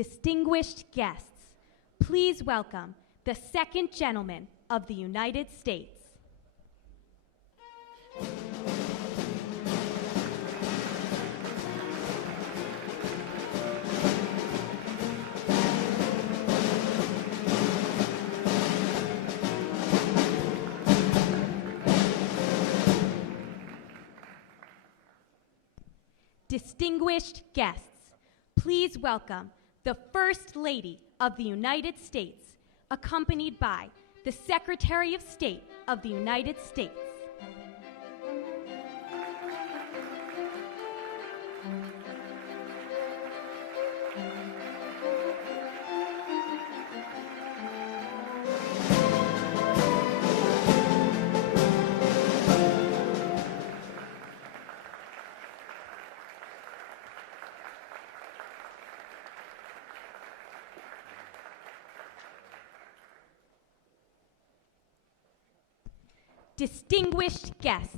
Distinguished guests, please welcome the Second Gentleman of the United States. Distinguished guests, please welcome the First Lady of the United States, accompanied by the Secretary of State of the United States. Distinguished guests,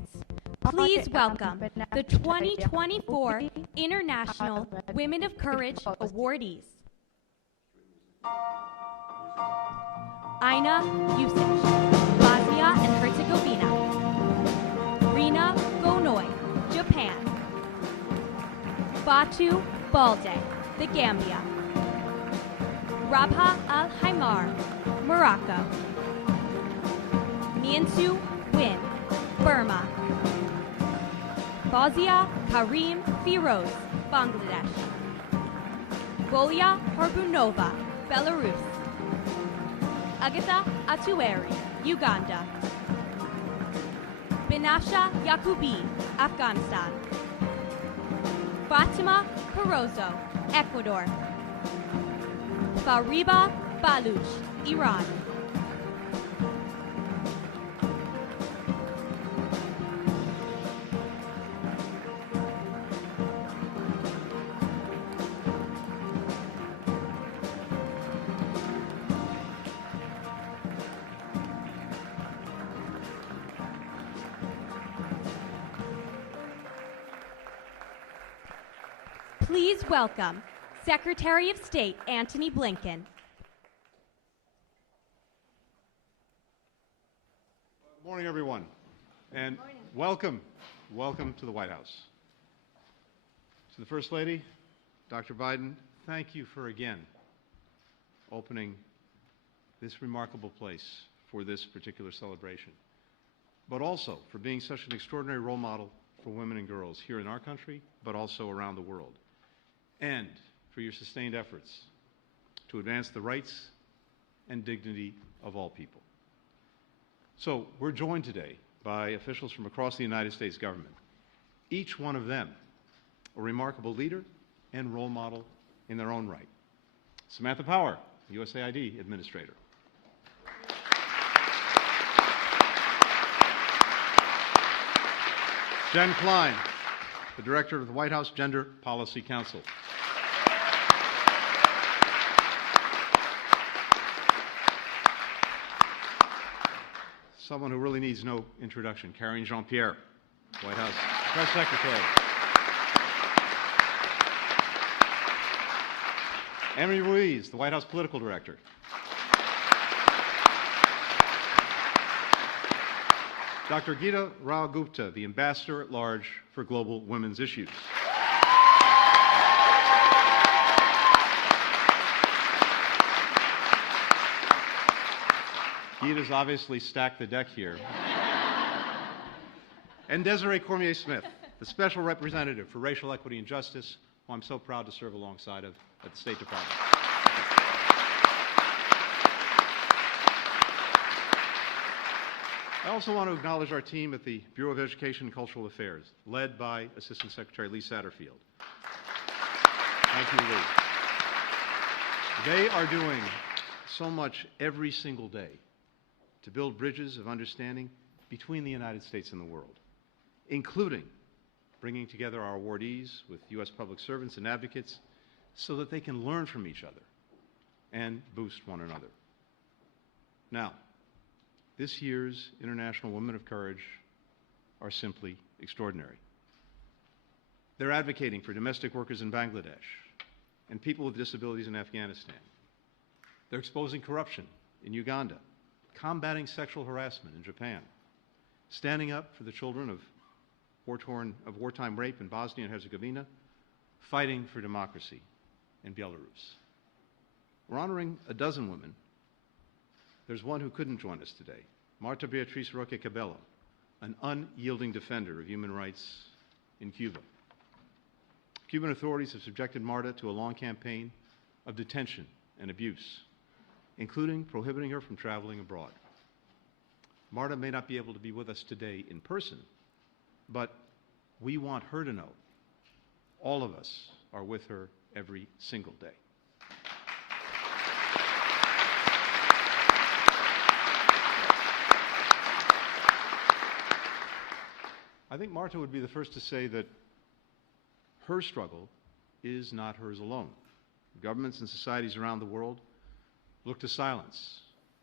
please welcome the 2024 International Women of Courage awardees. Aina Yusic, Bosnia and Herzegovina. Rina Gonoy, Japan. Batu Balde, The Gambia. Rabha Al-Haimar, Morocco. Niansu Win, Burma. Fawzia Karim Firoz, Bangladesh. Golia Harbunova, Belarus. Agatha Atueri, Uganda. Binafsha Yakubi, Afghanistan. Fatima Carozzo, Ecuador. Fariba Baluch, Iran. Please welcome Secretary of State Antony Blinken. Good morning, everyone, and welcome to the White House. To the First Lady, Dr. Biden, thank you for again opening this remarkable place for this particular celebration, but also for being such an extraordinary role model for women and girls here in our country, but also around the world, and for your sustained efforts to advance the rights and dignity of all people. So we're joined today by officials from across the United States government, each one of them a remarkable leader and role model in their own right. Samantha Power, USAID Administrator. Jen Klein, the Director of the White House Gender Policy Council. Someone who really needs no introduction, Karine Jean-Pierre, White House Press Secretary. Emily Ruiz, the White House Political Director. Dr. Geeta Rao Gupta, the Ambassador at Large for Global Women's Issues. Geeta's obviously stacked the deck here. And Desiree Cormier-Smith, the Special Representative for Racial Equity and Justice, who I'm so proud to serve alongside of at the State Department. I also want to acknowledge our team at the Bureau of Education and Cultural Affairs, led by Assistant Secretary Lee Satterfield. Thank you, Lee. They are doing so much every single day to build bridges of understanding between the United States and the world, including bringing together our awardees with U.S. public servants and advocates so that they can learn from each other and boost one another. Now, this year's International Women of Courage are simply extraordinary. They're advocating for domestic workers in Bangladesh, and people with disabilities in Afghanistan. They're exposing corruption in Uganda, combating sexual harassment in Japan, standing up for the children of wartime rape in Bosnia and Herzegovina, fighting for democracy in Belarus. We're honoring a dozen women. There's one who couldn't join us today, Marta Beatriz Roque Cabello, an unyielding defender of human rights in Cuba. Cuban authorities have subjected Marta to a long campaign of detention and abuse, including prohibiting her from traveling abroad. Marta may not be able to be with us today in person, but we want her to know all of us are with her every single day. I think Marta would be the first to say that her struggle is not hers alone. Governments and societies around the world look to silence,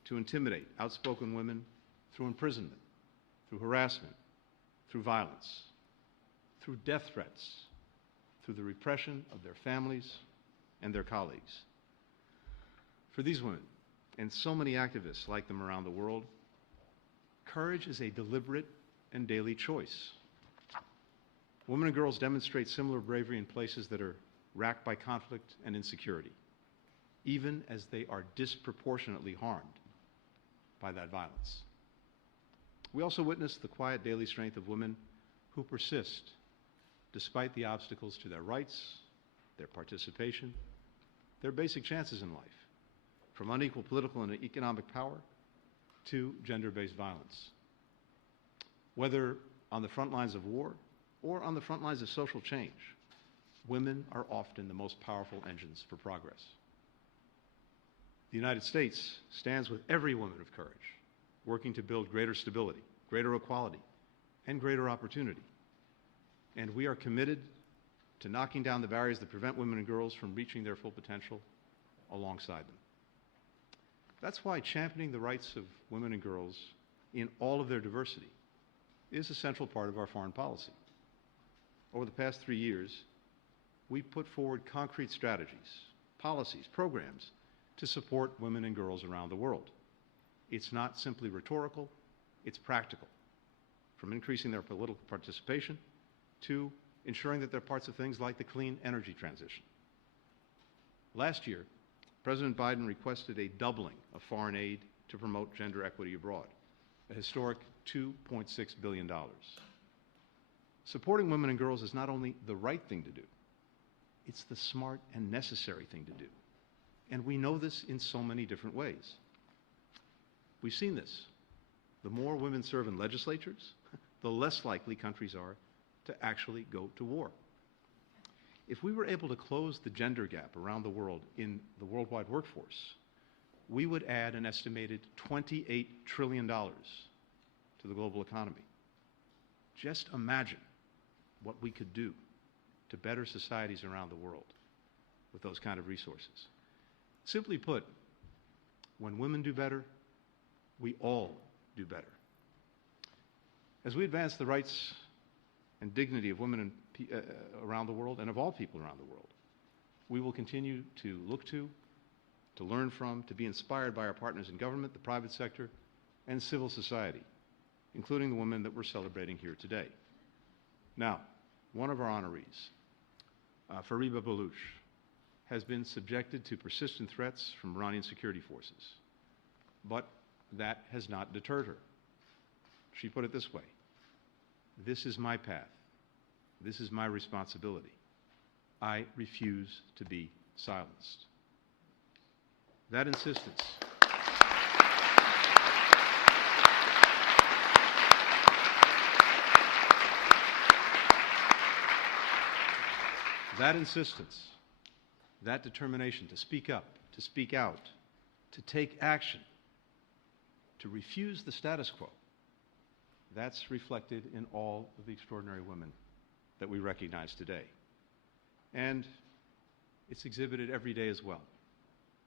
to intimidate outspoken women through imprisonment, through harassment, through violence, through death threats, through the repression of their families and their colleagues. For these women, and so many activists like them around the world, courage is a deliberate and daily choice. Women and girls demonstrate similar bravery in places that are racked by conflict and insecurity, even as they are disproportionately harmed by that violence. We also witness the quiet daily strength of women who persist despite the obstacles to their rights, their participation, their basic chances in life, from unequal political and economic power to gender-based violence. Whether on the front lines of war or on the front lines of social change, women are often the most powerful engines for progress. The United States stands with every woman of courage, working to build greater stability, greater equality, and greater opportunity. And we are committed to knocking down the barriers that prevent women and girls from reaching their full potential alongside them. That's why championing the rights of women and girls in all of their diversity is a central part of our foreign policy. Over the past 3 years, we've put forward concrete strategies, policies, programs to support women and girls around the world. It's not simply rhetorical, it's practical, from increasing their political participation to ensuring that they're parts of things like the clean energy transition. Last year, President Biden requested a doubling of foreign aid to promote gender equity abroad, a historic $2.6 billion. Supporting women and girls is not only the right thing to do, it's the smart and necessary thing to do. And we know this in so many different ways. We've seen this. The more women serve in legislatures, the less likely countries are to actually go to war. If we were able to close the gender gap around the world in the worldwide workforce, we would add an estimated $28 trillion to the global economy. Just imagine what we could do to better societies around the world with those kind of resources. Simply put, when women do better, we all do better. As we advance the rights and dignity of women around the world and of all people around the world, we will continue to look to learn from, to be inspired by our partners in government, the private sector, and civil society, including the women that we're celebrating here today. Now, one of our honorees, Fariba Balouch, has been subjected to persistent threats from Iranian security forces, but that has not deterred her. She put it this way: "This is my path. This is my responsibility. I refuse to be silenced." That insistence that determination to speak up, to speak out, to take action, to refuse the status quo, that's reflected in all of the extraordinary women that we recognize today. And it's exhibited every day as well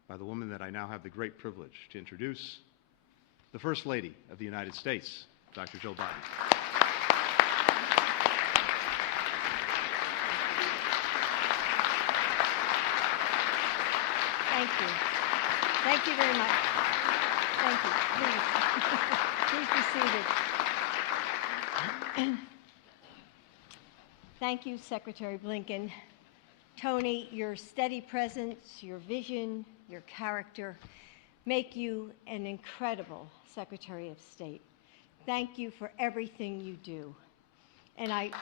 by the woman that I now have the great privilege to introduce, the First Lady of the United States, Dr. Jill Biden. Thank you. Thank you very much. Thank you. Please be seated. Thank you, Secretary Blinken. Tony, your steady presence, your vision, your character make you an incredible Secretary of State. Thank you for everything you do. And yes.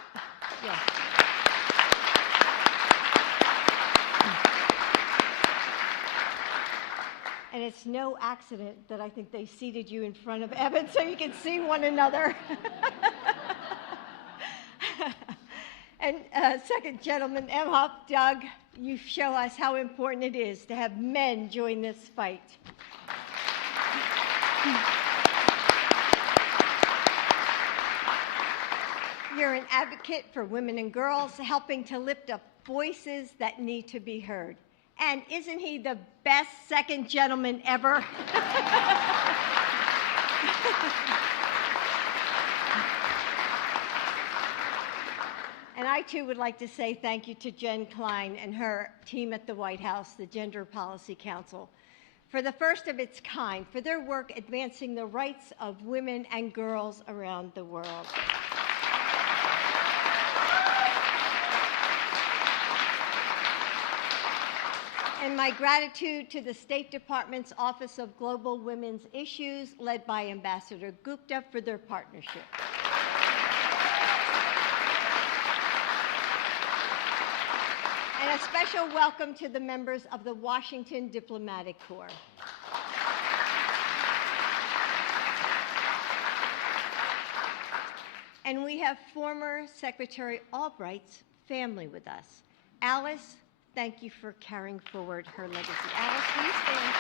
And it's no accident that I think they seated you in front of Evan so you can see one another. And second gentleman, Emhoff, Doug, you show us how important it is to have men join this fight. You're an advocate for women and girls, helping to lift up voices that need to be heard. And isn't he the best second gentleman ever? And I, too, would like to say thank you to Jen Klein and her team at the White House, the Gender Policy Council, for the first of its kind, for their work advancing the rights of women and girls around the world. And my gratitude to the State Department's Office of Global Women's Issues, led by Ambassador Gupta, for their partnership. And a special welcome to the members of the Washington Diplomatic Corps. And we have former Secretary Albright's family with us. Alice, thank you for carrying forward her legacy. Alice, please stand.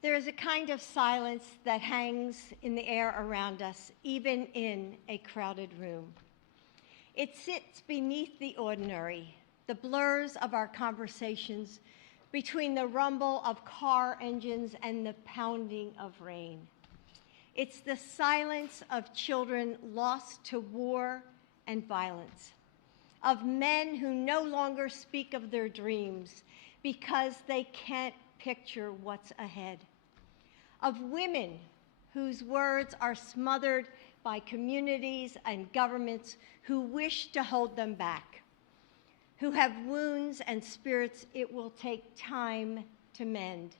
There is a kind of silence that hangs in the air around us, even in a crowded room. It sits beneath the ordinary, the blurs of our conversations, between the rumble of car engines and the pounding of rain. It's the silence of children lost to war and violence, of men who no longer speak of their dreams because they can't picture what's ahead, of women whose words are smothered by communities and governments who wish to hold them back, who have wounds and spirits it will take time to mend,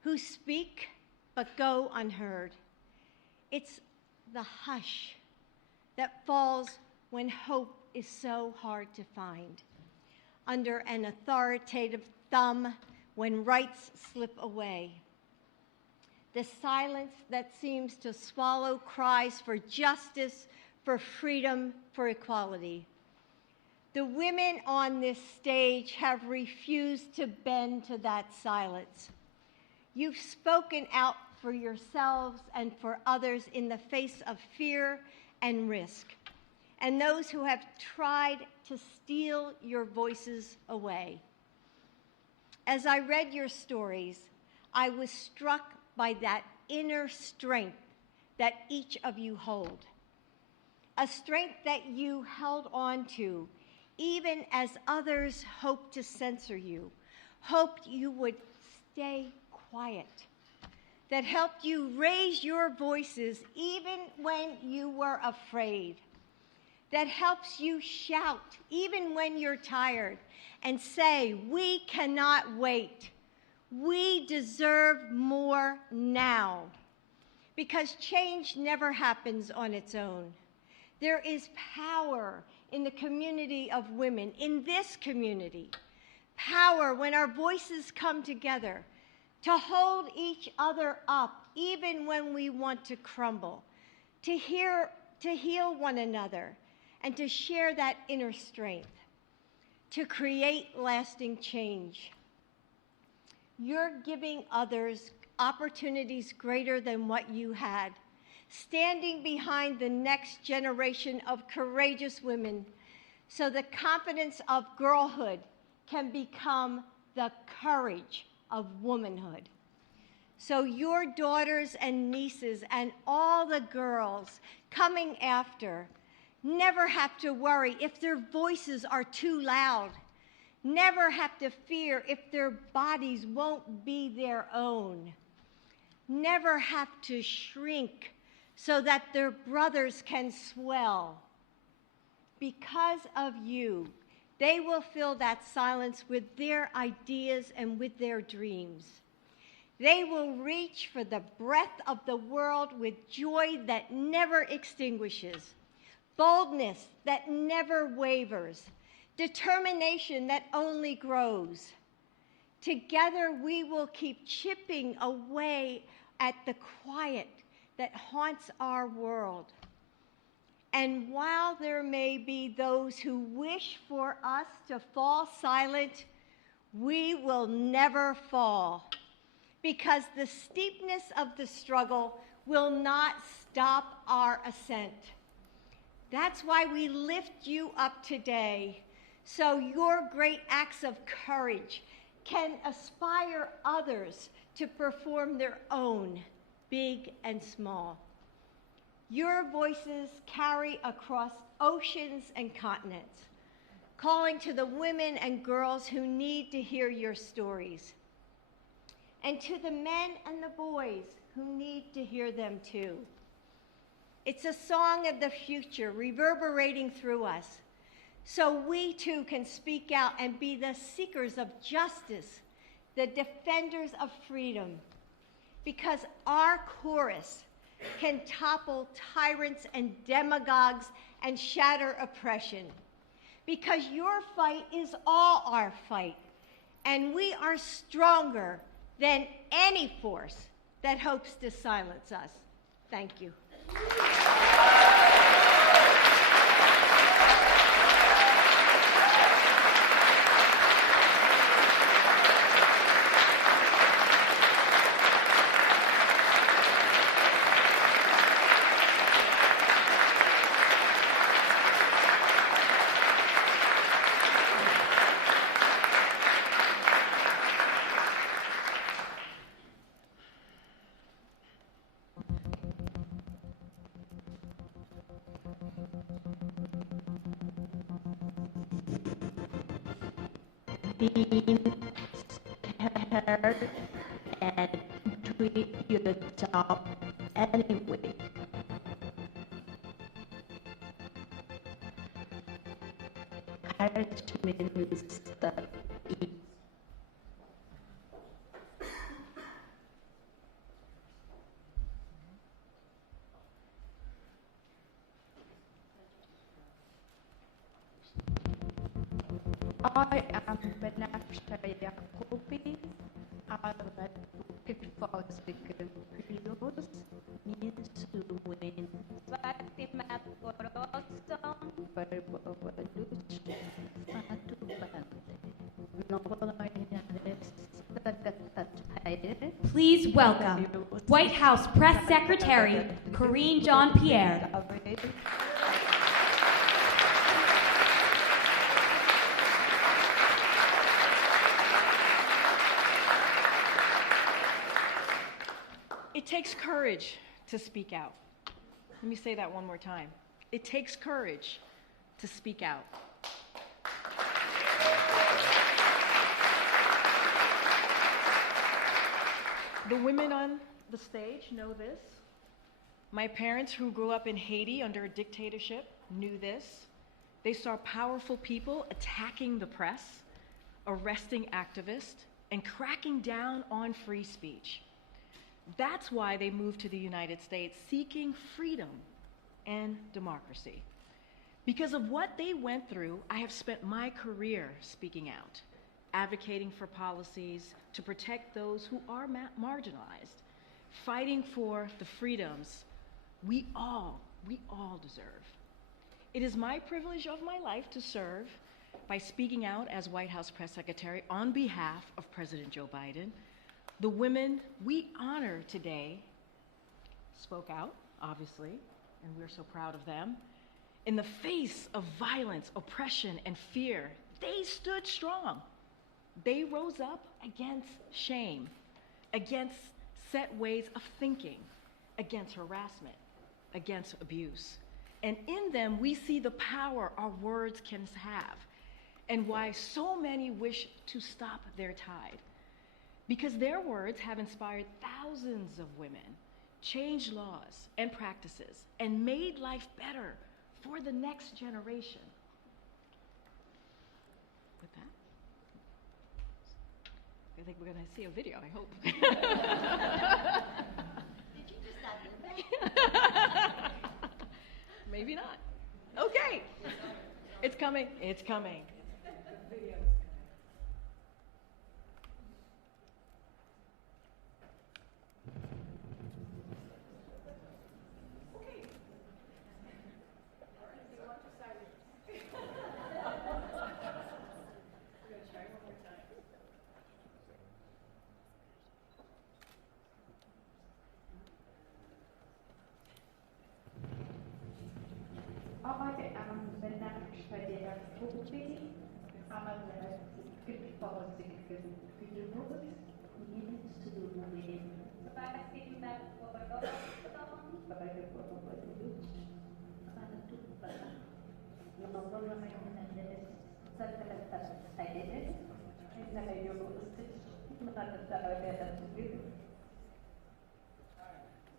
who speak but go unheard. It's the hush that falls when hope is so hard to find, under an authoritative thumb when rights slip away. The silence that seems to swallow cries for justice, for freedom, for equality. The women on this stage have refused to bend to that silence. You've spoken out for yourselves and for others in the face of fear and risk, and those who have tried to steal your voices away. As I read your stories, I was struck by that inner strength that each of you hold, a strength that you held on to even as others hoped to censor you, hoped you would stay quiet, that helped you raise your voices even when you were afraid, that helps you shout even when you're tired and say, "We cannot wait. We deserve more now." Because change never happens on its own. There is power in the community of women, in this community. Power when our voices come together to hold each other up, even when we want to crumble, to heal one another, and to share that inner strength, to create lasting change. You're giving others opportunities greater than what you had, standing behind the next generation of courageous women so the confidence of girlhood can become the courage of womanhood. So your daughters and nieces and all the girls coming after never have to worry if their voices are too loud, never have to fear if their bodies won't be their own, never have to shrink so that their brothers can swell. Because of you, they will fill that silence with their ideas and with their dreams. They will reach for the breath of the world with joy that never extinguishes, boldness that never wavers, determination that only grows. Together we will keep chipping away at the quiet that haunts our world. And while there may be those who wish for us to fall silent, we will never fall, because the steepness of the struggle will not stop our ascent. That's why we lift you up today, so your great acts of courage can inspire others to perform their own, big and small. Your voices carry across oceans and continents, calling to the women and girls who need to hear your stories, and to the men and the boys who need to hear them too. It's a song of the future reverberating through us, so we too can speak out and be the seekers of justice, the defenders of freedom, because our chorus can topple tyrants and demagogues and shatter oppression. Because your fight is all our fight, and we are stronger than any force that hopes to silence us. Thank you. Being scared and doing your job anyway. Courage means that I am Benafsha Yacobi. I read Wicked Falls Wicked Heroes means to win. Fatima Corosum, Verbo Evolution, Fatu Bante. Novel Please welcome White House Press Secretary Karine Jean-Pierre. It takes courage to speak out. Let me say that one more time. It takes courage to speak out. The women on the stage know this. My parents, who grew up in Haiti under a dictatorship, knew this. They saw powerful people attacking the press, arresting activists, and cracking down on free speech. That's why they moved to the United States, seeking freedom and democracy. Because of what they went through, I have spent my career speaking out, advocating for policies to protect those who are marginalized, fighting for the freedoms we all deserve. It is my privilege of my life to serve by speaking out as White House Press Secretary on behalf of President Joe Biden. The women we honor today spoke out, obviously, and we're so proud of them. In the face of violence, oppression, and fear, they stood strong. They rose up against shame, against set ways of thinking against harassment, against abuse. And in them, we see the power our words can have and why so many wish to stop their tide. Because their words have inspired thousands of women, changed laws and practices, and made life better for the next generation. With that, I think we're going to see a video, I hope. Did you just add that? Maybe not. Okay. It's coming. It's coming.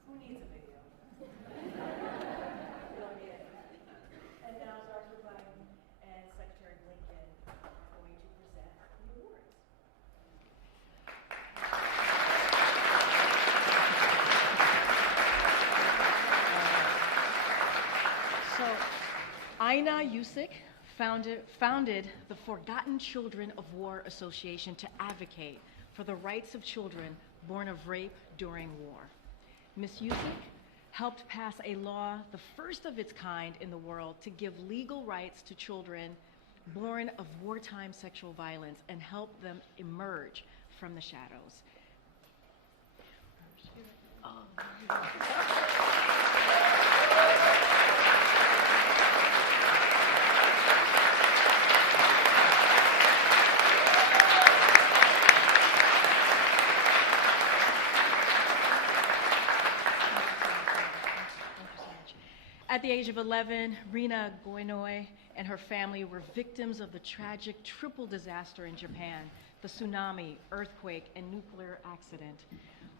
Who needs a video? And now Dr. Biden and Secretary Blinken are going to present the awards. So, Aina Yusik founded the Forgotten Children of War Association to advocate for the rights of children born of rape during war. Ms. Yusik helped pass a law, the first of its kind in the world, to give legal rights to children born of wartime sexual violence and help them emerge from the shadows. At the age of 11, Rina Goinoi and her family were victims of the tragic triple disaster in Japan, the tsunami, earthquake, and nuclear accident.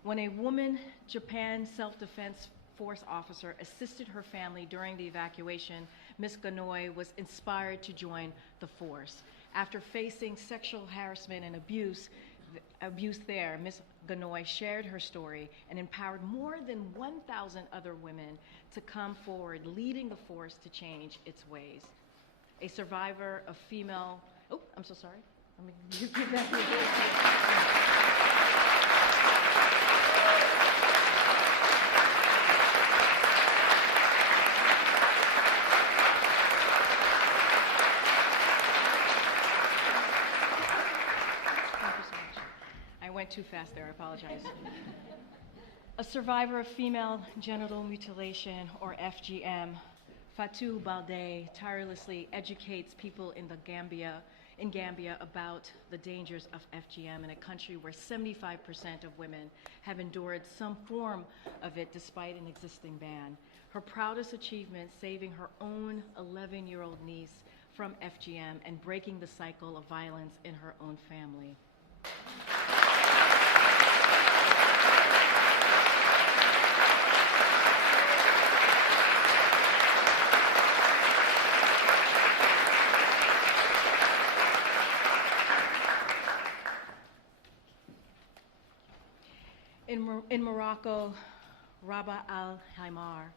When a woman Japan Self-Defense Force officer assisted her family during the evacuation, Ms. Goinoi was inspired to join the force. After facing sexual harassment and abuse there, Ms. Goinoi shared her story and empowered more than 1,000 other women to come forward, leading the force to change its ways. A survivor of female, oh, I'm so sorry. Let me give that to I went too fast there, I apologize. A survivor of female genital mutilation, or FGM, Fatou Balde tirelessly educates people in Gambia about the dangers of FGM in a country where 75% of women have endured some form of it despite an existing ban. Her proudest achievement, saving her own 11-year-old niece from FGM and breaking the cycle of violence in her own family. In Morocco, Rabah al-Haimar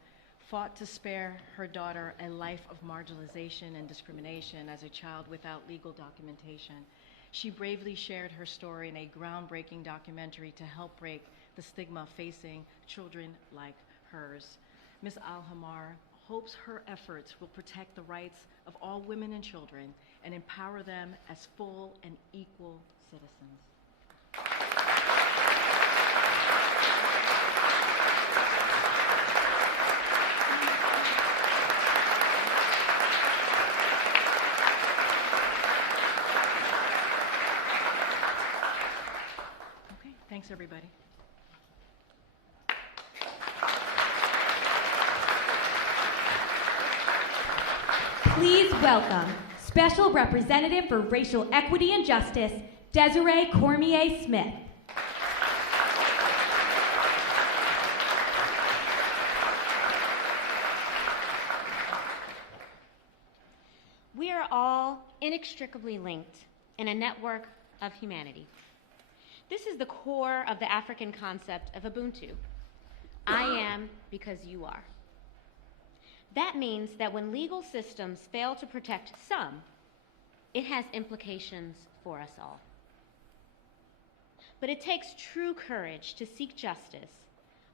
fought to spare her daughter a life of marginalization and discrimination as a child without legal documentation. She bravely shared her story in a groundbreaking documentary to help break the stigma facing children like hers. Ms. al-Haimar hopes her efforts will protect the rights of all women and children and empower them as full and equal citizens. Thanks, everybody. Please welcome Special Representative for Racial Equity and Justice, Desiree Cormier-Smith. We are all inextricably linked in a network of humanity. This is the core of the African concept of Ubuntu. I am because you are. That means that when legal systems fail to protect some, it has implications for us all. But it takes true courage to seek justice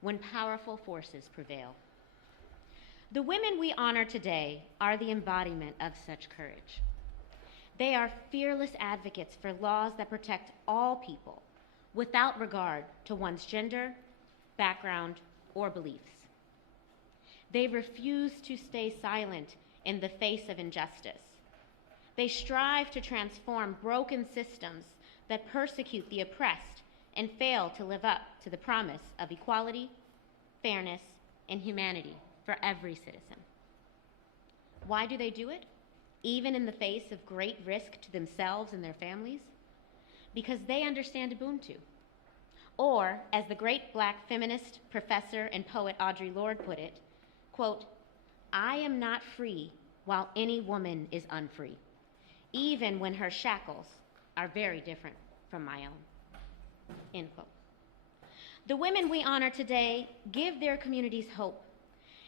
when powerful forces prevail. The women we honor today are the embodiment of such courage. They are fearless advocates for laws that protect all people without regard to one's gender, background, or beliefs. They refuse to stay silent in the face of injustice. They strive to transform broken systems that persecute the oppressed and fail to live up to the promise of equality, fairness, and humanity for every citizen. Why do they do it, even in the face of great risk to themselves and their families? Because they understand Ubuntu. Or, as the great Black feminist, professor, and poet Audre Lorde put it, quote, "I am not free while any woman is unfree, even when her shackles are very different from my own," end quote. The women we honor today give their communities hope,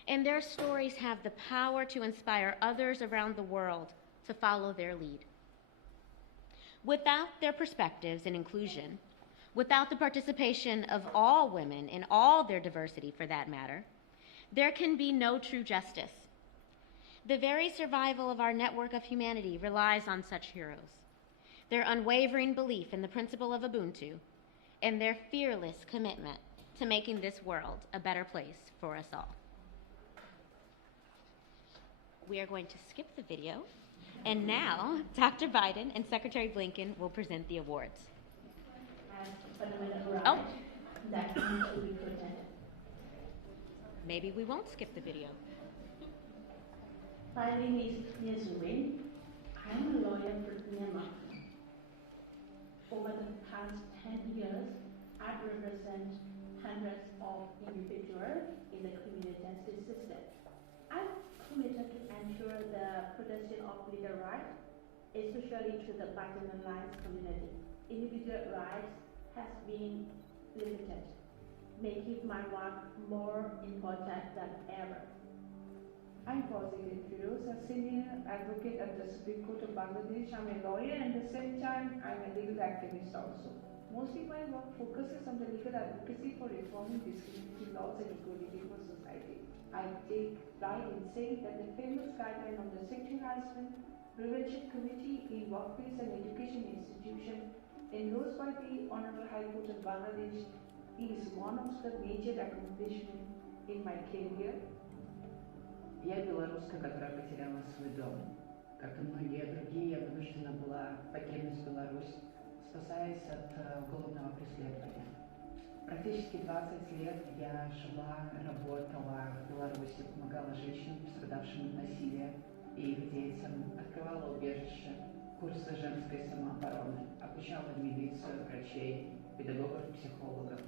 and their stories have the power to inspire others around the world to follow their lead. Without their perspectives and inclusion, without the participation of all women in all their diversity for that matter, there can be no true justice. The very survival of our network of humanity relies on such heroes, their unwavering belief in the principle of Ubuntu, and their fearless commitment to making this world a better place for us all. We are going to skip the video, and now Dr. Biden and Secretary Blinken will present the awards. Oh. Maybe we won't skip the video. My name is Nezwin. I'm a lawyer for Myanmar. Over the past 10 years, I've represented hundreds of individuals in the criminal justice system. I'm committed to ensure the protection of legal rights, especially to the marginalized community. Individual rights has been limited, making my work more important than ever. I'm Fauzi Firoz, a senior advocate at the Supreme Court of Bangladesh. I'm a lawyer and at the same time, I'm a legal activist also. Mostly my work focuses on the legal advocacy for reforming discriminatory laws and equality for society. I take pride in saying that the famous guideline on the Sexual Harassment Prevention Committee in Workplace and Education Institution endorsed by the Honorable High Court of Bangladesh is one of the major accomplishments in my career. Я белоруска, которая потеряла свой дом. Как и многие другие, я вынуждена была покинуть Беларусь, спасаясь от уголовного преследования. Практически 20 лет я жила, работала в Беларуси, помогала женщинам, пострадавшим от насилия, и их детям, открывала убежище, курсы женской самообороны, обучала милицию, врачей, педагогов, психологов,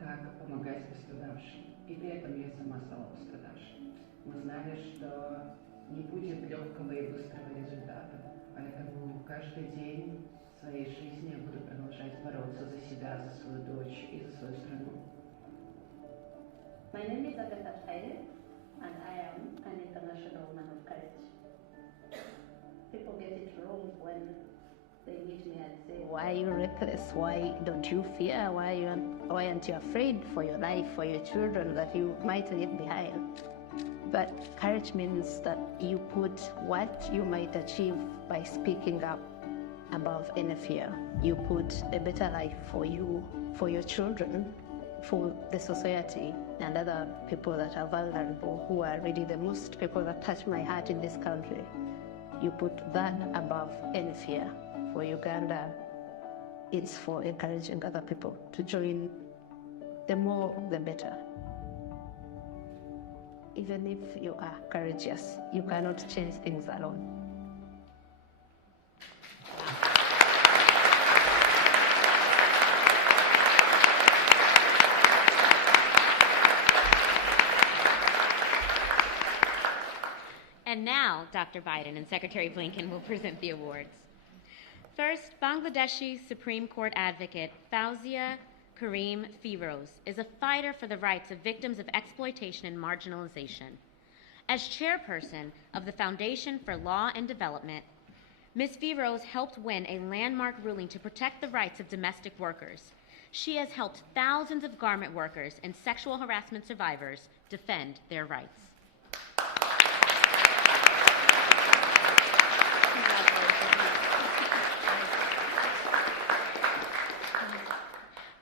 как помогать пострадавшим. И при этом я сама стала пострадавшей. Мы знали, что не будет легкого и быстрого результата, поэтому каждый день своей жизни я буду продолжать бороться за себя, за свою дочь и за свою страну. My name is Agatha Taylor, and I am an international woman of courage. People get it wrong when they meet me and say, "Why are you reckless? Why don't you fear? Why aren't you afraid for your life, for your children that you might leave behind?" But courage means that you put what you might achieve by speaking up above any fear. You put a better life for you, for your children, for the society, and other people that are vulnerable, who are really the most people that touch my heart in this country. You put that above any fear. For Uganda, it's for encouraging other people to join. The more, the better. Even if you are courageous, you cannot change things alone. And now, Dr. Biden and Secretary Blinken will present the awards. First, Bangladeshi Supreme Court advocate Fauzia Karim Firoz is a fighter for the rights of victims of exploitation and marginalization. As chairperson of the Foundation for Law and Development, Ms. Firoz helped win a landmark ruling to protect the rights of domestic workers. She has helped thousands of garment workers and sexual harassment survivors defend their rights.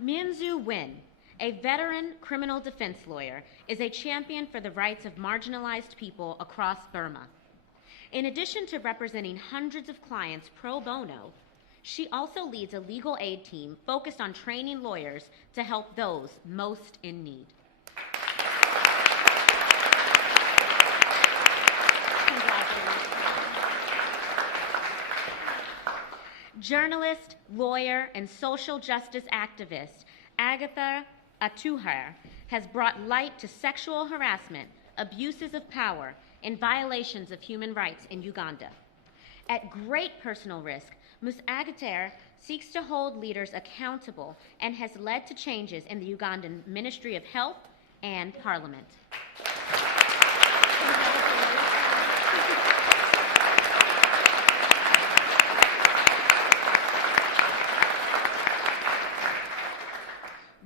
Minzu Win, a veteran criminal defense lawyer, is a champion for the rights of marginalized people across Burma. In addition to representing hundreds of clients pro bono, she also leads a legal aid team focused on training lawyers to help those most in need. Journalist, lawyer, and social justice activist Agatha Atuhar has brought light to sexual harassment, abuses of power, and violations of human rights in Uganda. At great personal risk, Ms. Agater seeks to hold leaders accountable and has led to changes in the Ugandan Ministry of Health and Parliament.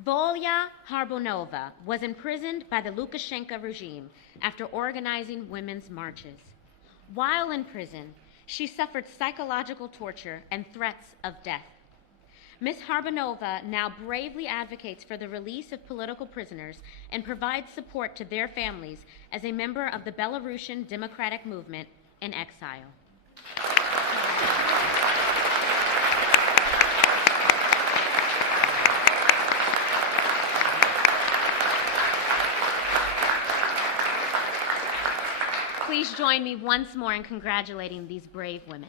Volya Harbonova was imprisoned by the Lukashenko regime after organizing women's marches. While in prison, she suffered psychological torture and threats of death. Ms. Harbonova now bravely advocates for the release of political prisoners and provides support to their families as a member of the Belarusian Democratic Movement in exile. Please join me once more in congratulating these brave women.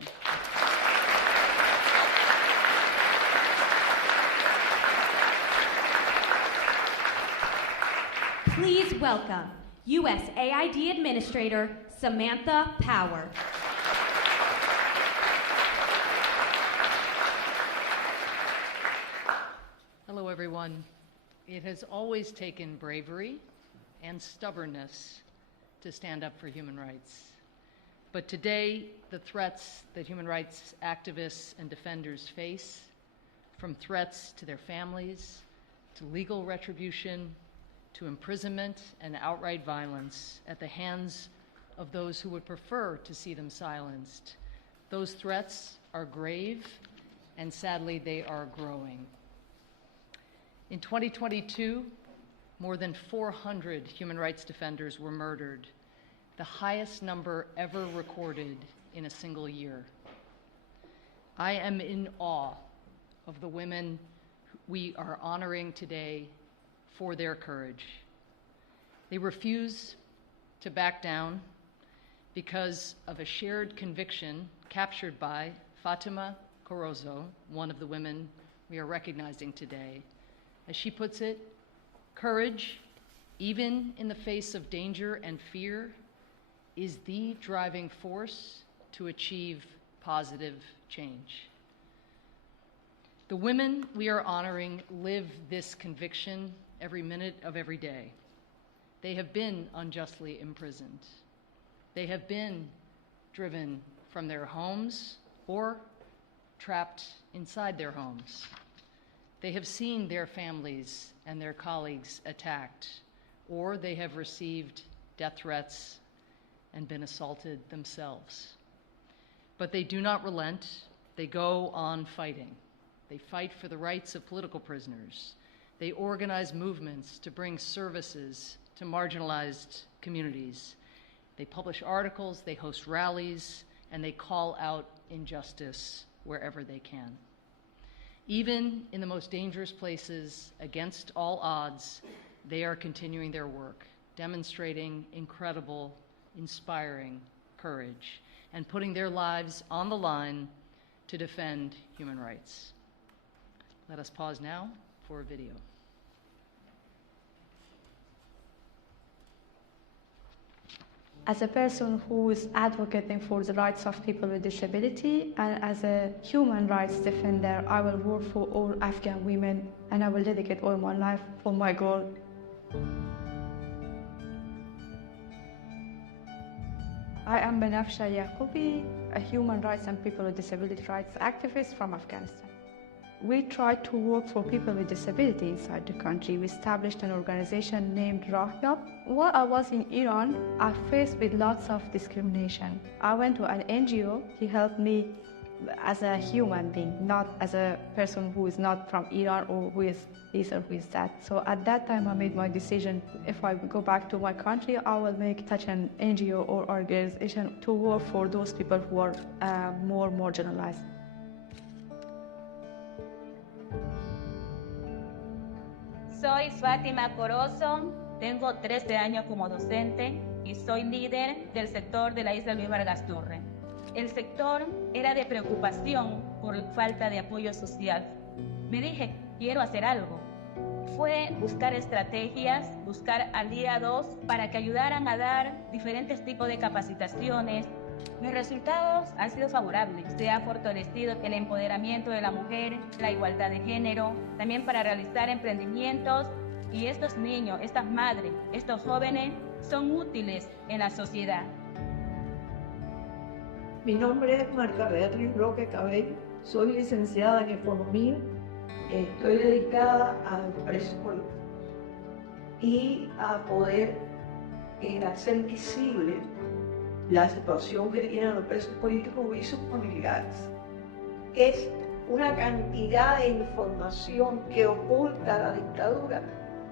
Please welcome USAID Administrator Samantha Power. Hello, everyone. It has always taken bravery and stubbornness to stand up for human rights. But today, the threats that human rights activists and defenders face, from threats to their families, to legal retribution, to imprisonment and outright violence at the hands of those who would prefer to see them silenced, those threats are grave, and sadly, they are growing. In 2022, more than 400 human rights defenders were murdered, the highest number ever recorded in a single year. I am in awe of the women we are honoring today for their courage. They refuse to back down because of a shared conviction captured by Fatima Corozo, one of the women we are recognizing today. As she puts it, courage, even in the face of danger and fear, is the driving force to achieve positive change. The women we are honoring live this conviction every minute of every day. They have been unjustly imprisoned. They have been driven from their homes or trapped inside their homes. They have seen their families and their colleagues attacked, or they have received death threats and been assaulted themselves. But they do not relent. They go on fighting. They fight for the rights of political prisoners. They organize movements to bring services to marginalized communities. They publish articles, they host rallies, and they call out injustice wherever they can. Even in the most dangerous places, against all odds, they are continuing their work. demonstrating incredible, inspiring courage and putting their lives on the line to defend human rights. Let us pause now for a video. As a person who is advocating for the rights of people with disability and as a human rights defender, I will work for all Afghan women and I will dedicate all my life for my goal. I am Banafsha Yaqubi, a human rights and people with disability rights activist from Afghanistan. We tried to work for people with disability inside the country. We established an organization named Rahyab. While I was in Iran, I faced with lots of discrimination. I went to an NGO. He helped me as a human being, not as a person who is not from Iran or who is this or who is that. So at that time, I made my decision. If I go back to my country, I will make such an NGO or organization to work for those people who are more marginalized. Soy Fátima Corozo, tengo 13 años como docente y soy líder del sector de la isla Luis Vargas Torre. El sector era de preocupación por falta de apoyo social. Me dije, quiero hacer algo. Fue buscar estrategias, buscar aliados para que ayudaran a dar diferentes tipos de capacitaciones. Los resultados han sido favorables. Se ha fortalecido el empoderamiento de la mujer, la igualdad de género, también para realizar emprendimientos. Y estos niños, estas madres, estos jóvenes son útiles en la sociedad. Mi nombre es Marta Beatriz Roque Cabello, soy licenciada en Economía, estoy dedicada al preso político y a poder hacer visible la situación que tienen los presos políticos y sus familiares. Es una cantidad de información que oculta la dictadura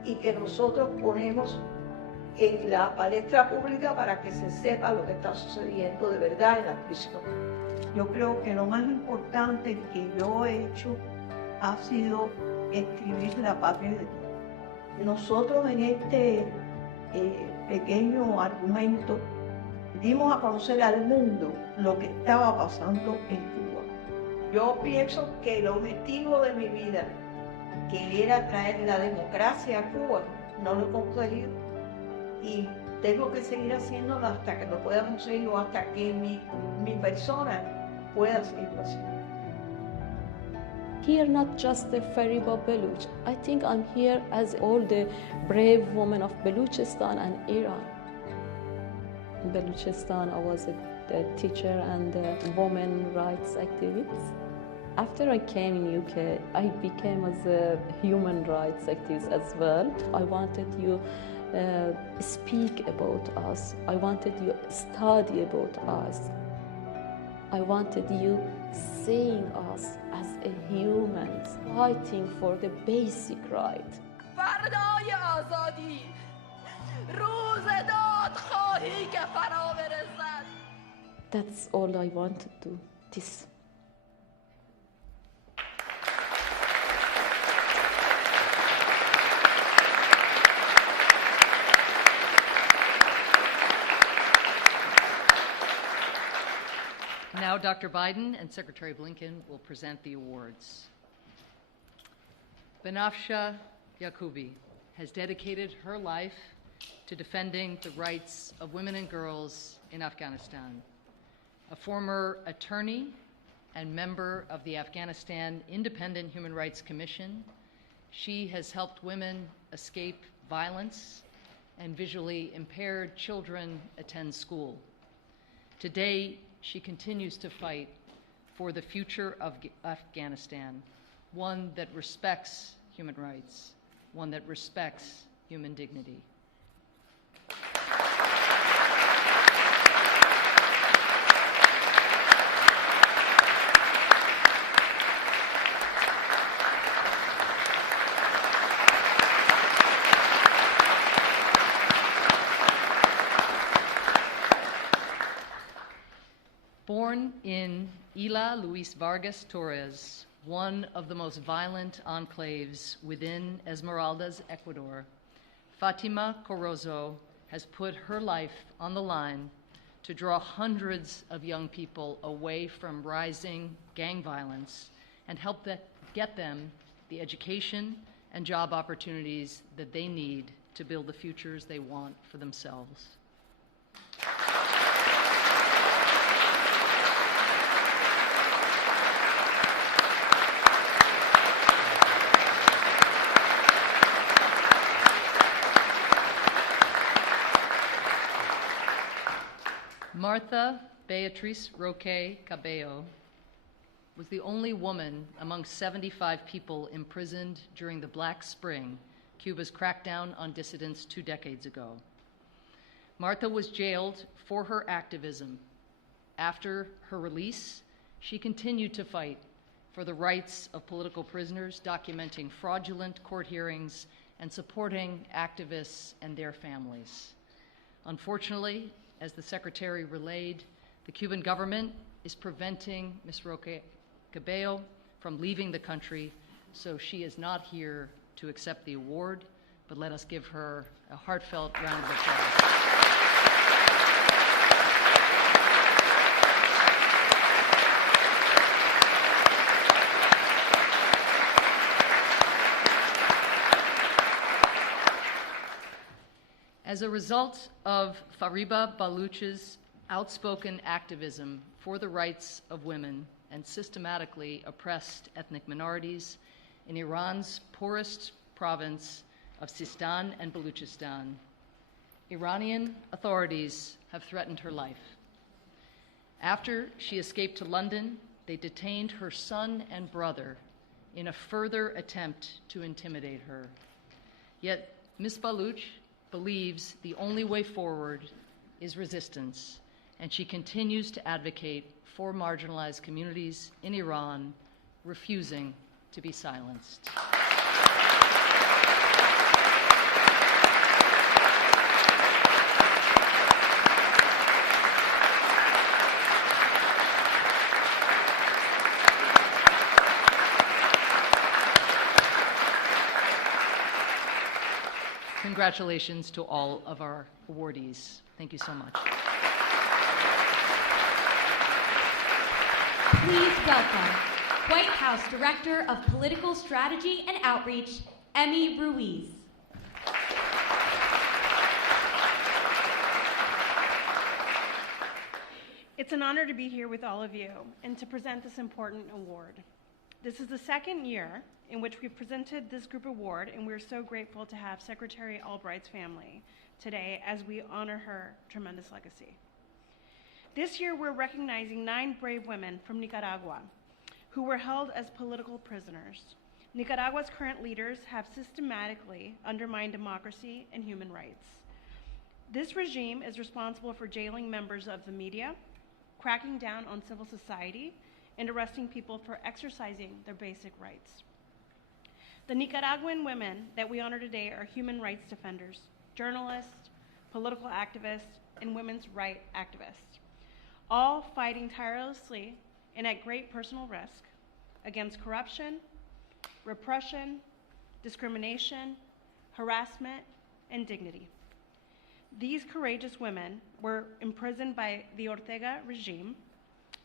y que nosotros ponemos en la palestra pública para que se sepa lo que está sucediendo de verdad en la prisión. Yo creo que lo más importante que yo he hecho ha sido escribir la patria de Dios. Nosotros en este pequeño argumento dimos a conocer al mundo lo que estaba pasando en Cuba. Yo pienso que el objetivo de mi vida, que era traer la democracia a Cuba, no lo he conseguido. Y tengo que seguir haciéndolo hasta que lo pueda conseguir o hasta que mi persona pueda seguir haciendo. Here, not just the Fariba Baluch. I think I'm here as all the brave women of Baluchistan and Iran. In Baluchistan, I was a teacher and a women rights activist. After I came in UK, I became as a human rights activist as well. I wanted you speak about us. I wanted you study about us. I wanted you seeing us as a humans fighting for the basic right. فردای آزادی روز دادخواهی که فرا برسد. That's all I wanted to do. This. Now, Dr. Biden and Secretary Blinken will present the awards. Banafsha Yaqubi has dedicated her life to defending the rights of women and girls in Afghanistan. A former attorney and member of the Afghanistan Independent Human Rights Commission, she has helped women escape violence and visually impaired children attend school. Today, she continues to fight for the future of Afghanistan, one that respects human rights, one that respects human dignity. Born in Isla Luis Vargas Torres, one of the most violent enclaves within Esmeraldas, Ecuador, Fatima Corozo has put her life on the line to draw hundreds of young people away from rising gang violence and help get them the education and job opportunities that they need to build the futures they want for themselves. Martha Beatriz Roque Cabello was the only woman among 75 people imprisoned during the Black Spring, Cuba's crackdown on dissidents 2 decades ago. Martha was jailed for her activism. After her release, she continued to fight for the rights of political prisoners, documenting fraudulent court hearings and supporting activists and their families. Unfortunately, as the Secretary relayed, the Cuban government is preventing Ms. Roque Cabello from leaving the country, so she is not here to accept the award, but let us give her a heartfelt round of applause. As a result of Fariba Baluch's outspoken activism for the rights of women and systematically oppressed ethnic minorities in Iran's poorest province of Sistan and Baluchistan, Iranian authorities have threatened her life. After she escaped to London, they detained her son and brother in a further attempt to intimidate her. Yet Ms. Baluch believes the only way forward is resistance, and she continues to advocate for marginalized communities in Iran, refusing to be silenced. Congratulations to all of our awardees. Thank you so much. Please welcome White House Director of Political Strategy and Outreach, Emmy Ruiz. It's an honor to be here with all of you and to present this important award. This is the second year in which we've presented this group award, and we're so grateful to have Secretary Albright's family today as we honor her tremendous legacy. This year, we're recognizing 9 brave women from Nicaragua who were held as political prisoners. Nicaragua's current leaders have systematically undermined democracy and human rights. This regime is responsible for jailing members of the media, cracking down on civil society, and arresting people for exercising their basic rights. The Nicaraguan women that we honor today are human rights defenders, journalists, political activists, and women's rights activists, all fighting tirelessly and at great personal risk against corruption, repression, discrimination, harassment, and dignity. These courageous women were imprisoned by the Ortega regime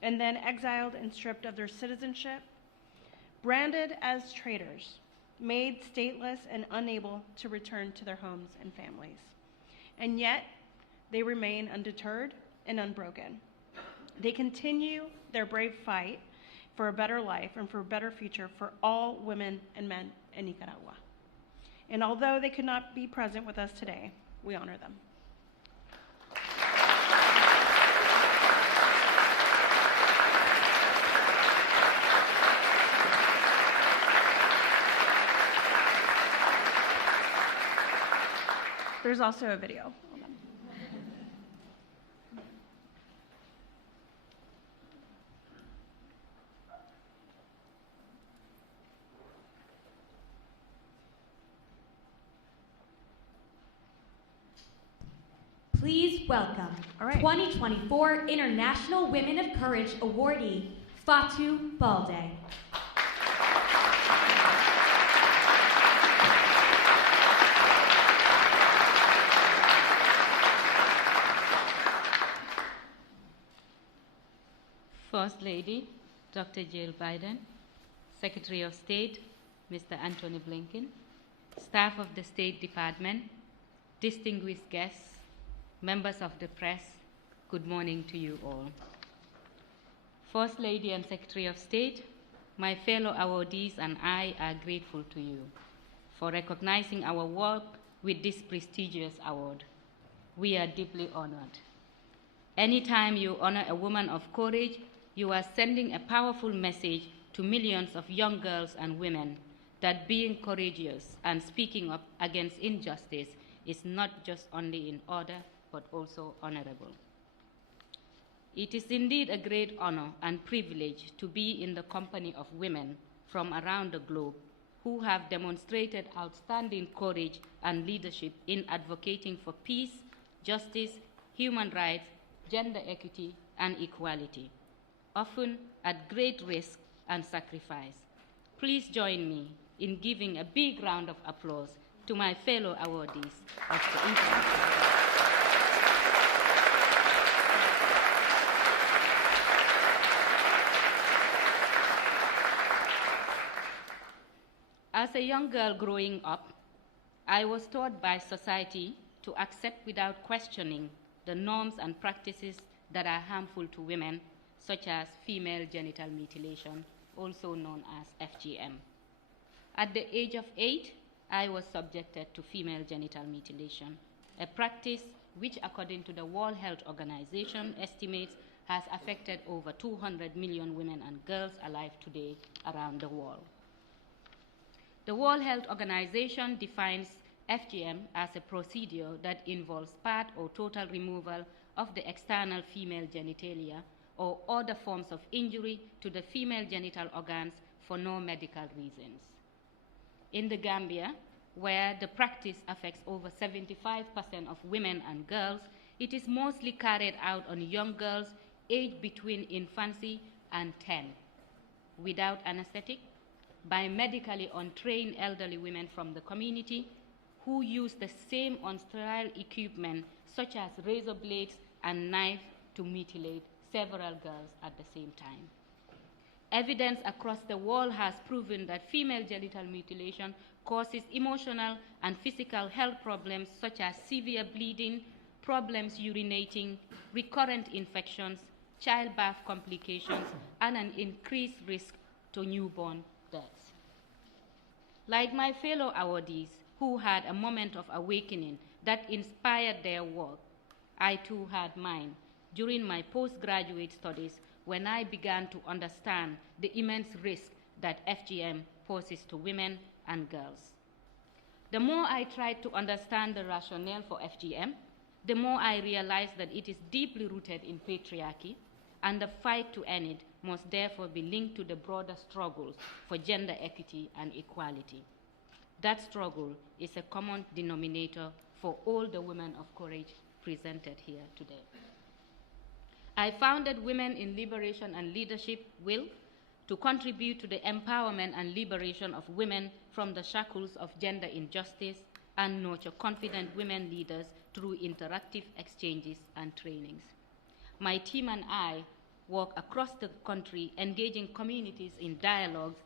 and then exiled and stripped of their citizenship, branded as traitors, made stateless and unable to return to their homes and families. And yet, they remain undeterred and unbroken. They continue their brave fight for a better life and for a better future for all women and men in Nicaragua. And although they could not be present with us today, we honor them. There's also a video on them. Please welcome 2024 International Women of Courage awardee, Fatou Balde. First Lady, Dr. Jill Biden, Secretary of State, Mr. Antony Blinken, staff of the State Department, distinguished guests, members of the press, good morning to you all. First Lady and Secretary of State, my fellow awardees and I are grateful to you for recognizing our work with this prestigious award. We are deeply honored. Anytime you honor a woman of courage, you are sending a powerful message to millions of young girls and women that being courageous and speaking up against injustice is not just only in order, but also honorable. It is indeed a great honor and privilege to be in the company of women from around the globe who have demonstrated outstanding courage and leadership in advocating for peace, justice, human rights, gender equity, and equality, often at great risk and sacrifice. Please join me in giving a big round of applause to my fellow awardees of the International. As a young girl growing up, I was taught by society to accept without questioning the norms and practices that are harmful to women, such as female genital mutilation, also known as FGM. At the age of 8, I was subjected to female genital mutilation, a practice which, according to the World Health Organization, estimates has affected over 200 million women and girls alive today around the world. The World Health Organization defines FGM as a procedure that involves part or total removal of the external female genitalia or other forms of injury to the female genital organs for no medical reasons. In the Gambia, where the practice affects over 75% of women and girls, it is mostly carried out on young girls aged between infancy and 10, without anesthetic, by medically untrained elderly women from the community who use the same unsterile equipment such as razor blades and knives to mutilate several girls at the same time. Evidence across the world has proven that female genital mutilation causes emotional and physical health problems such as severe bleeding, problems urinating, recurrent infections, childbirth complications, and an increased risk to newborn deaths. Like my fellow awardees who had a moment of awakening that inspired their work, I too had mine during my postgraduate studies when I began to understand the immense risk that FGM poses to women and girls. The more I tried to understand the rationale for FGM, the more I realized that it is deeply rooted in patriarchy, and the fight to end it must therefore be linked to the broader struggles for gender equity and equality. That struggle is a common denominator for all the women of courage presented here today. I founded Women in Liberation and Leadership, WIL, to contribute to the empowerment and liberation of women from the shackles of gender injustice and nurture confident women leaders through interactive exchanges and trainings. My team and I work across the country engaging communities in dialogues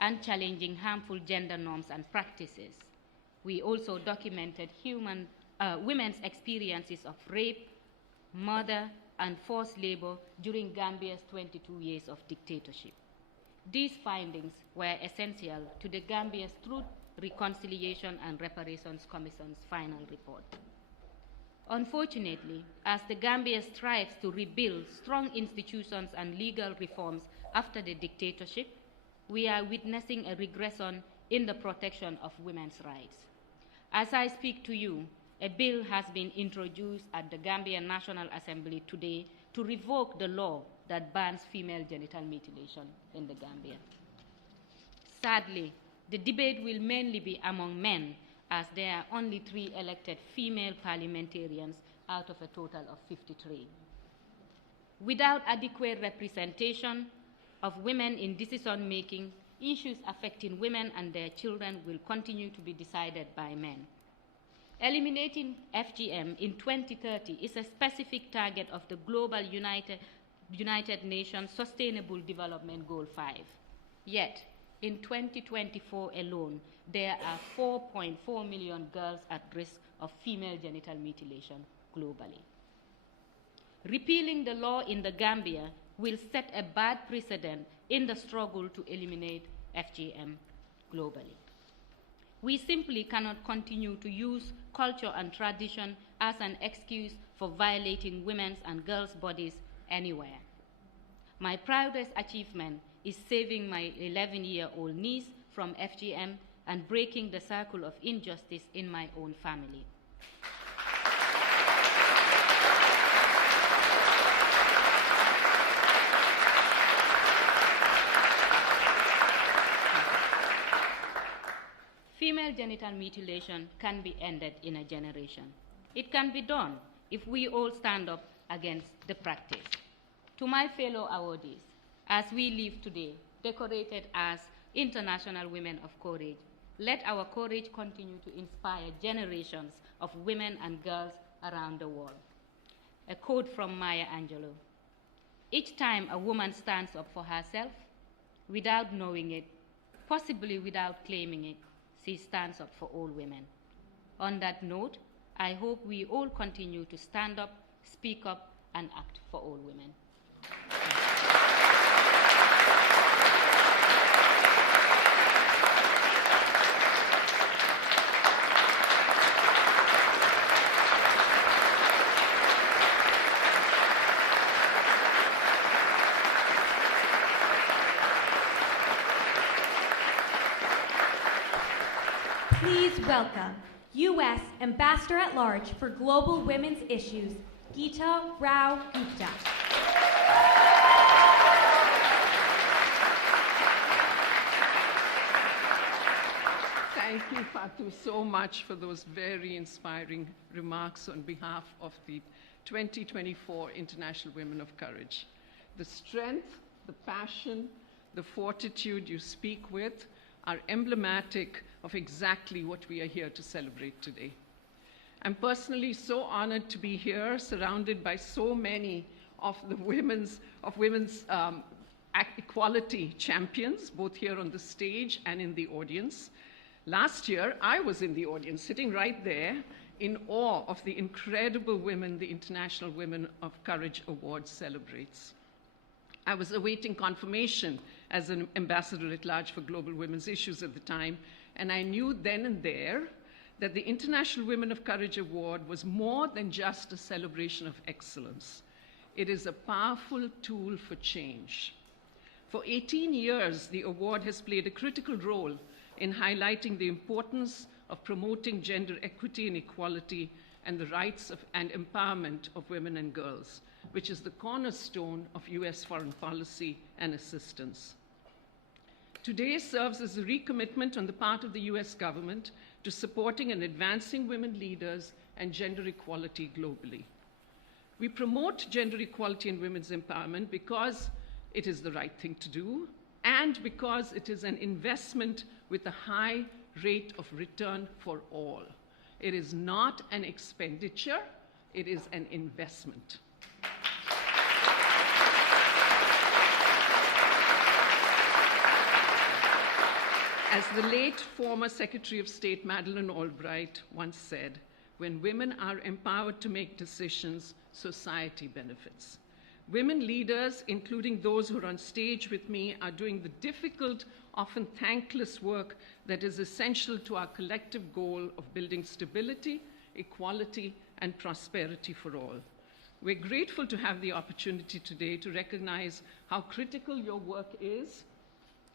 and challenging harmful gender norms and practices. We also documented women's experiences of rape, murder, and forced labor during Gambia's 22 years of dictatorship. These findings were essential to the Gambia's Truth, Reconciliation and Reparations Commission's final report. Unfortunately, as the Gambia strives to rebuild strong institutions and legal reforms after the dictatorship, we are witnessing a regression in the protection of women's rights. As I speak to you, a bill has been introduced at the Gambia National Assembly today to revoke the law that bans female genital mutilation in the Gambia. Sadly, the debate will mainly be among men, as there are only 3 elected female parliamentarians out of a total of 53. Without adequate representation of women in decision-making, issues affecting women and their children will continue to be decided by men. Eliminating FGM in 2030 is a specific target of the Global United United Nations Sustainable Development Goal 5. Yet, in 2024 alone, there are 4.4 million girls at risk of female genital mutilation globally. Repealing the law in the Gambia will set a bad precedent in the struggle to eliminate FGM globally. We simply cannot continue to use culture and tradition as an excuse for violating women's and girls' bodies anywhere. My proudest achievement is saving my 11-year-old niece from FGM and breaking the circle of injustice in my own family. Female genital mutilation can be ended in a generation. It can be done if we all stand up against the practice. To my fellow awardees, as we live today, decorated as International Women of Courage, let our courage continue to inspire generations of women and girls around the world. A quote from Maya Angelou: "Each time a woman stands up for herself, without knowing it, possibly without claiming it, she stands up for all women." On that note, I hope we all continue to stand up, speak up, and act for all women. Please welcome U.S. Ambassador at Large for Global Women's Issues, Geeta Rao Gupta. Thank you, Fatu, so much for those very inspiring remarks on behalf of the 2024 International Women of Courage. The strength, the passion, the fortitude you speak with are emblematic of exactly what we are here to celebrate today. I'm personally so honored to be here, surrounded by so many of the women's equality champions, both here on the stage and in the audience. Last year, I was in the audience, sitting right there, in awe of the incredible women the International Women of Courage Award celebrates. I was awaiting confirmation as an ambassador at large for global women's issues at the time, and I knew then and there that the International Women of Courage Award was more than just a celebration of excellence. It is a powerful tool for change. For 18 years, the award has played a critical role in highlighting the importance of promoting gender equity and equality and the rights and empowerment of women and girls, which is the cornerstone of US foreign policy and assistance. Today serves as a recommitment on the part of the US government to supporting and advancing women leaders and gender equality globally. We promote gender equality and women's empowerment because it is the right thing to do and because it is an investment with a high rate of return for all. It is not an expenditure, it is an investment. As the late former Secretary of State Madeleine Albright once said, "When women are empowered to make decisions, society benefits." Women leaders, including those who are on stage with me, are doing the difficult, often thankless work that is essential to our collective goal of building stability, equality, and prosperity for all. We're grateful to have the opportunity today to recognize how critical your work is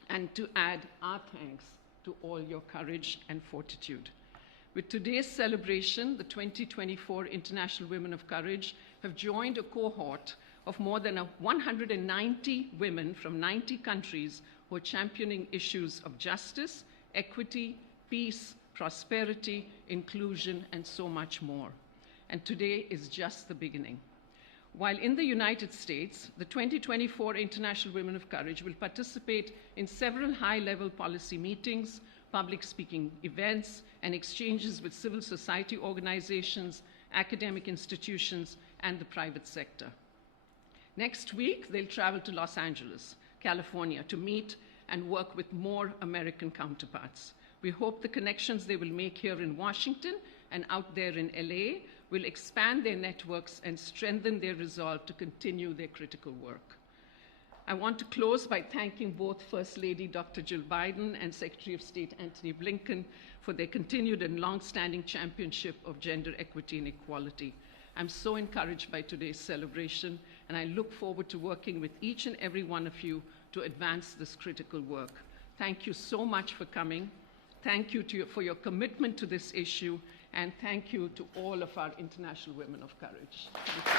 and to add our thanks to all your courage and fortitude. With today's celebration, the 2024 International Women of Courage have joined a cohort of more than 190 women from 90 countries who are championing issues of justice, equity, peace, prosperity, inclusion, and so much more. And today is just the beginning. While in the United States, the 2024 International Women of Courage will participate in several high-level policy meetings, public speaking events, and exchanges with civil society organizations, academic institutions, and the private sector. Next week, they'll travel to Los Angeles, California, to meet and work with more American counterparts. We hope the connections they will make here in Washington and out there in LA will expand their networks and strengthen their resolve to continue their critical work. I want to close by thanking both First Lady Dr. Jill Biden and Secretary of State Antony Blinken for their continued and long-standing championship of gender equity and equality. I'm so encouraged by today's celebration, and I look forward to working with each and every one of you to advance this critical work. Thank you so much for coming. Thank you for your commitment to this issue, and thank you to all of our International Women of Courage. Thank you.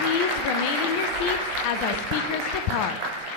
Please remain in your seats as our speakers depart.